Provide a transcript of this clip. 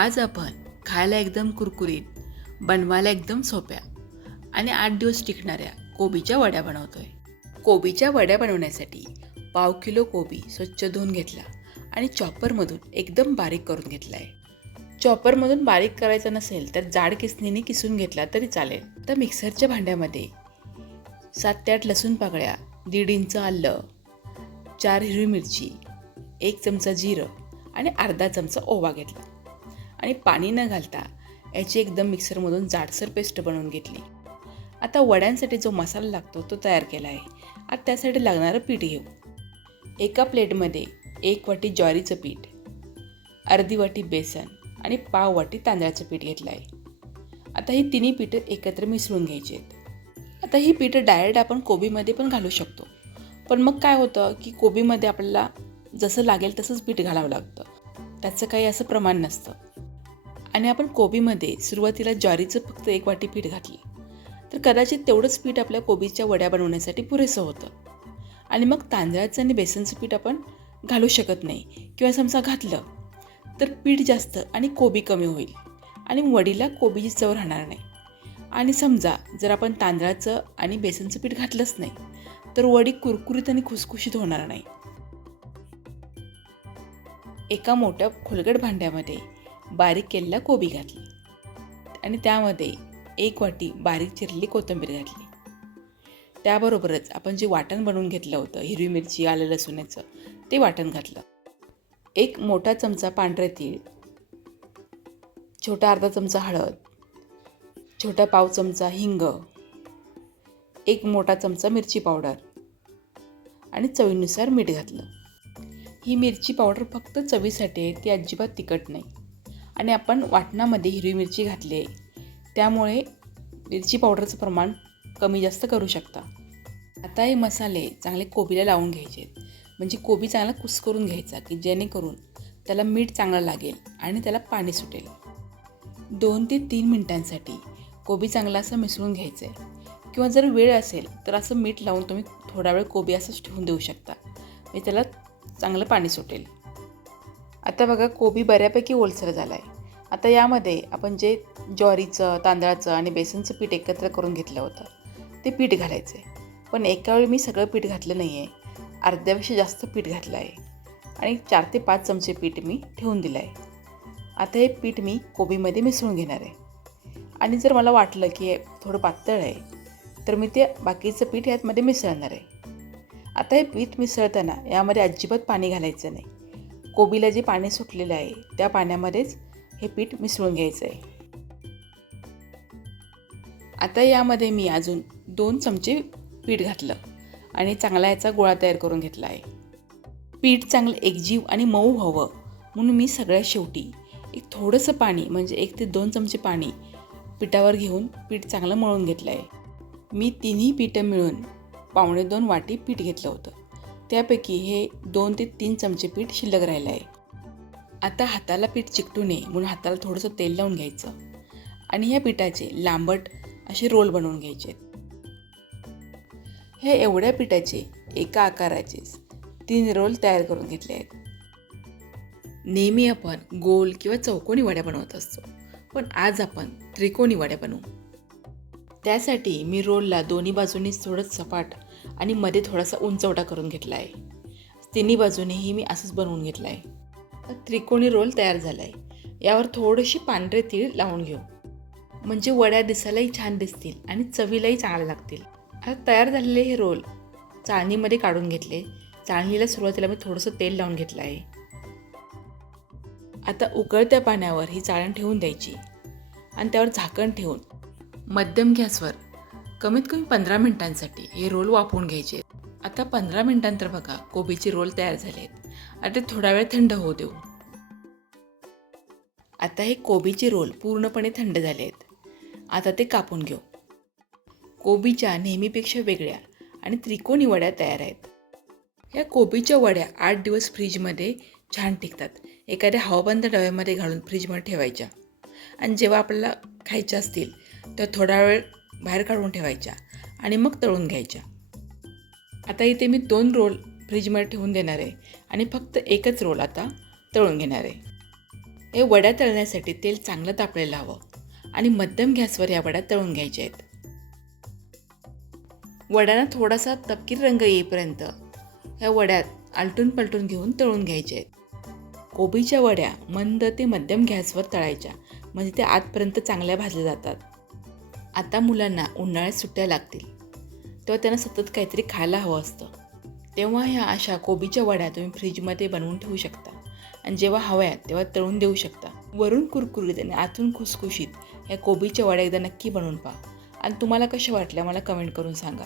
आज आपण खायला एकदम कुरकुरीत, बनवायला एकदम सोप्या आणि 8 दिवस टिकणाऱ्या कोबीच्या वड्या बनवतोय. कोबीच्या वड्या बनवण्यासाठी 1/2 किलो कोबी स्वच्छ धुवून घेतला आणि चॉपरमधून एकदम बारीक करून घेतला आहे. चॉपरमधून बारीक करायचा नसेल तर जाड किसणीने किसून घेतला तरी चालेल. तर मिक्सरच्या भांड्यामध्ये 7 ते 8 लसूण पाकळ्या, 1.5 इंच आलं, 4 हिरवी मिरची, 1 चमचा जिरं आणि अर्धा चमचा ओवा घेतला आणि पाणी न घालता याची एकदम मिक्सरमधून जाडसर पेस्ट बनवून घेतली. आता वड्यांसाठी जो मसाला लागतो तो तयार केला आहे. आता त्यासाठी लागणारं पीठ घेऊ. एका प्लेटमध्ये 1 वाटी ज्वारीचं पीठ, अर्धी वाटी बेसन आणि पाव वाटी तांदळाचं पीठ घेतलं आहे. आता ही तिन्ही पीठं एकत्र मिसळून घ्यायची आहेत. आता ही पीठं डायरेक्ट आपण कोबीमध्ये पण घालू शकतो, पण मग काय होतं की कोबीमध्ये आपल्याला जसं लागेल तसंच पीठ घालावं लागतं. त्याचं काही असं प्रमाण नसतं. आणि आपण कोबीमध्ये सुरुवातीला ज्वारीचं फक्त 1 वाटी पीठ घातलं तर कदाचित तेवढंच पीठ आपल्या कोबीच्या वड्या बनवण्यासाठी पुरेसं होतं. आणि मग तांदळाचं आणि बेसनचं पीठ आपण घालू शकत नाही किंवा समजा घातलं तर पीठ जास्त आणि कोबी कमी होईल आणि वडीला कोबीची चव राहणार नाही. आणि समजा जर आपण तांदळाचं आणि बेसनचं पीठ घातलंच नाही तर वडी कुरकुरीत आणि खुसखुशीत होणार नाही. एका मोठ्या खोलगट भांड्यामध्ये बारीक केलेला कोबी घातला आणि त्यामध्ये 1 वाटी बारीक चिरलेली कोथिंबीर घातली. त्याबरोबरच आपण जे वाटण बनवून घेतलं होतं हिरवी मिरची, आलं लसूणाचं, ते वाटण घातलं. 1 मोठा चमचा पांढरे तीळ, छोटा अर्धा चमचा हळद, छोटा पाव चमचा हिंग, 1 मोठा चमचा मिरची पावडर आणि चवीनुसार मीठ घातलं. ही मिरची पावडर फक्त चवीसाठी आहे, ती अजिबात तिखट नाही. आणि आपण वाटणामध्ये हिरवी मिरची घातली आहे त्यामुळे मिरची पावडरचं प्रमाण कमी जास्त करू शकता. आता हे मसाले चांगले कोबीला लावून घ्यायचे आहेत. म्हणजे कोबी चांगला कुस्करून घ्यायचा की जेणेकरून त्याला मीठ चांगलं लागेल आणि त्याला पाणी सुटेल. 2 ते 3 मिनिटांसाठी कोबी चांगला असं मिसळून घ्यायचं आहे. किंवा जर वेळ असेल तर असं मीठ लावून तुम्ही थोडा वेळ कोबी असंच ठेवून देऊ शकता, म्हणजे त्याला चांगलं पाणी सुटेल. आता बघा कोबी बऱ्यापैकी ओलसर झाला आहे. आता यामध्ये आपण जे ज्वारीचं, तांदळाचं आणि बेसनचं पीठ एकत्र करून घेतलं होतं ते पीठ घालायचं आहे. पण एका वेळी मी सगळं पीठ घातलं नाही आहे, अर्ध्यापेक्षा जास्त पीठ घातलं आहे आणि 4 ते 5 चमचे पीठ मी ठेवून दिलं आहे. आता हे पीठ मी कोबीमध्ये मिसळून घेणार आहे. आणि जर मला वाटलं की हे थोडं पातळ आहे तर मी ते बाकीचं पीठ यामध्ये मिसळणार आहे. आता हे पीठ मिसळताना यामध्ये अजिबात पाणी घालायचं नाही. कोबीला जे पाणी सुटलेलं आहे त्या पाण्यामध्येच हे पीठ मिसळून घ्यायचं आहे. आता यामध्ये मी अजून 2 चमचे पीठ घातलं आणि चांगला याचा गोळा तयार करून घेतला आहे. पीठ चांगलं एकजीव आणि मऊ व्हावं म्हणून मी सगळ्यात शेवटी एक थोडंसं पाणी म्हणजे 1 ते 2 चमचे पाणी पिठावर घेऊन पीठ चांगलं मळून घेतलं आहे. मी तिन्ही पिठं मिळून 1.25 वाटी पीठ घेतलं होतं. त्यापैकी हे 2 ते 3 चमचे पीठ शिल्लक राहिलं आहे. आता हाताला पीठ चिकटू नये म्हणून हाताला थोडंसं तेल लावून घ्यायचं आणि ह्या पिठाचे लांबट असे रोल बनवून घ्यायचे. हे एवढ्या पिठाचे एका आकाराचे 3 रोल तयार करून घेतले आहेत. नेहमी आपण गोल किंवा चौकोनी वड्या बनवत असतो, पण आज आपण त्रिकोणी वड्या बनवू. त्यासाठी मी रोलला दोन्ही बाजूंनी थोडं सपाट आणि मध्ये थोडासा उंचवटा करून घेतला आहे. तिन्ही बाजूनेही मी असंच बनवून घेतलं आहे. त्रिकोणी रोल तयार झाला आहे. यावर थोडेसे पांढरे तीळ लावून घेऊ म्हणजे वड्या दिसायलाही छान दिसतील आणि चवीलाही चांगल्या लागतील. आता तयार झालेले हे रोल चाळणीमध्ये काढून घेतले. चाळणीला सुरुवातीला मी थोडंसं तेल लावून घेतलं आहे. आता उकळत्या पाण्यावर ही चाळण ठेवून द्यायची आणि त्यावर झाकण ठेवून मध्यम गॅसवर कमीत कमी 15 मिनिटांसाठी हे रोल वाफवून घ्यायचे. आता 15 मिनिटांनंतर बघा कोबीचे रोल तयार झाले आहेत. आता थोडा वेळ थंड होऊ देऊ. आता हे कोबीचे रोल पूर्णपणे थंड झाले आहेत. आता ते कापून घेऊ. कोबीच्या नेहमीपेक्षा वेगळ्या आणि त्रिकोणी वड्या तयार आहेत. या कोबीच्या वड्या 8 दिवस फ्रीजमध्ये छान टिकतात. एखाद्या हवाबंद डब्यामध्ये घालून फ्रीजमध्ये ठेवायच्या आणि जेव्हा आपल्याला खायच्या असतील तर थोडा वेळ बाहेर काढून ठेवायच्या आणि मग तळून घ्यायच्या. आता इथे मी 2 रोल फ्रीजमध्ये ठेवून देणार आहे आणि फक्त एकच रोल आता तळून घेणार आहे. हे वड्या तळण्यासाठी तेल चांगलं तापलेलं हवं आणि मध्यम गॅसवर या वड्या तळून घ्यायच्या आहेत. वड्यांना थोडासा तपकीर रंग येईपर्यंत ह्या वड्यात आलटून पलटून घेऊन तळून घ्यायच्या आहेत. कोबीच्या वड्या मंद ते मध्यम गॅसवर तळायच्या, म्हणजे त्या आतपर्यंत चांगल्या भाजल्या जातात. आता मुलांना उन्हाळ्यात सुट्ट्या लागतील तेव्हा त्यांना सतत काहीतरी खायला हवं असतं. तेव्हा ह्या अशा कोबीच्या वड्या तुम्ही फ्रीजमध्ये बनवून ठेवू शकता आणि जेव्हा हव्या तेव्हा तळून देऊ शकता. वरून कुरकुरीत आणि आतून खुसखुशीत ह्या कोबीच्या वड्या एकदा नक्की बनवून पहा आणि तुम्हाला कशा वाटल्या मला कमेंट करून सांगा.